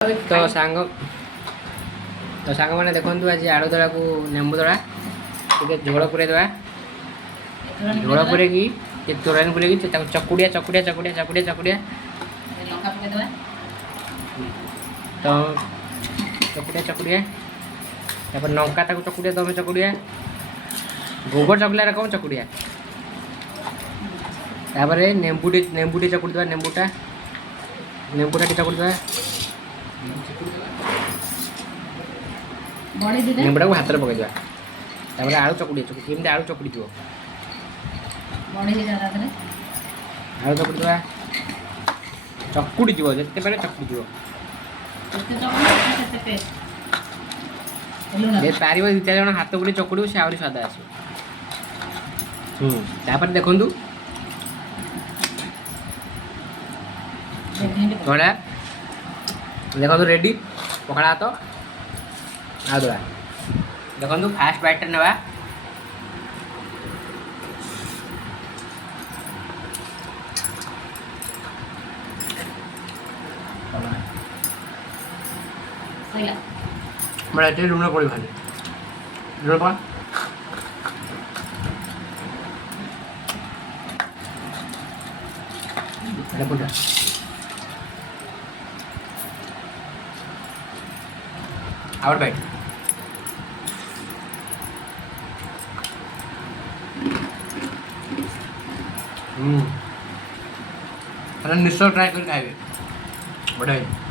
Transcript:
तो सांग मैंने देखो आज आलू दड़ा को नेंबू दड़ा झोल पूरे दवा झोल पूरे की तोराणी पूरे की चकुड़िया चकुड़िया चकुड़िया चकुड़िया चकुड़िया तो चकुड़िया चकुड़िया तापर लंका ताको चकुड़िया दमे चकुड़िया गोबर चकला कौन चकुड़िया तापर नेंबूटी चकुड़ी दवा नेंबूटा चकुड़ी दवा नेंबूटा को हाथ में पकड़ तापर आलू चकुड़ी केमती आलू चकुड़ी थो आलू चकुड़ी दवा चकुड़ी थो जिते पारे चकुड़ी थो पार दु चार जन हाथ गुड़ी चकुड़ी से आहरी स्वाद आस देखु थोड़ा देखो रेडी पकड़ा हाथ आ दवा देखो फास्ट बाइट ना मैं लुण पड़ी भाजी लुण पा आउट बाइट निश्चय ट्राई कर खाइबे बढ़िया।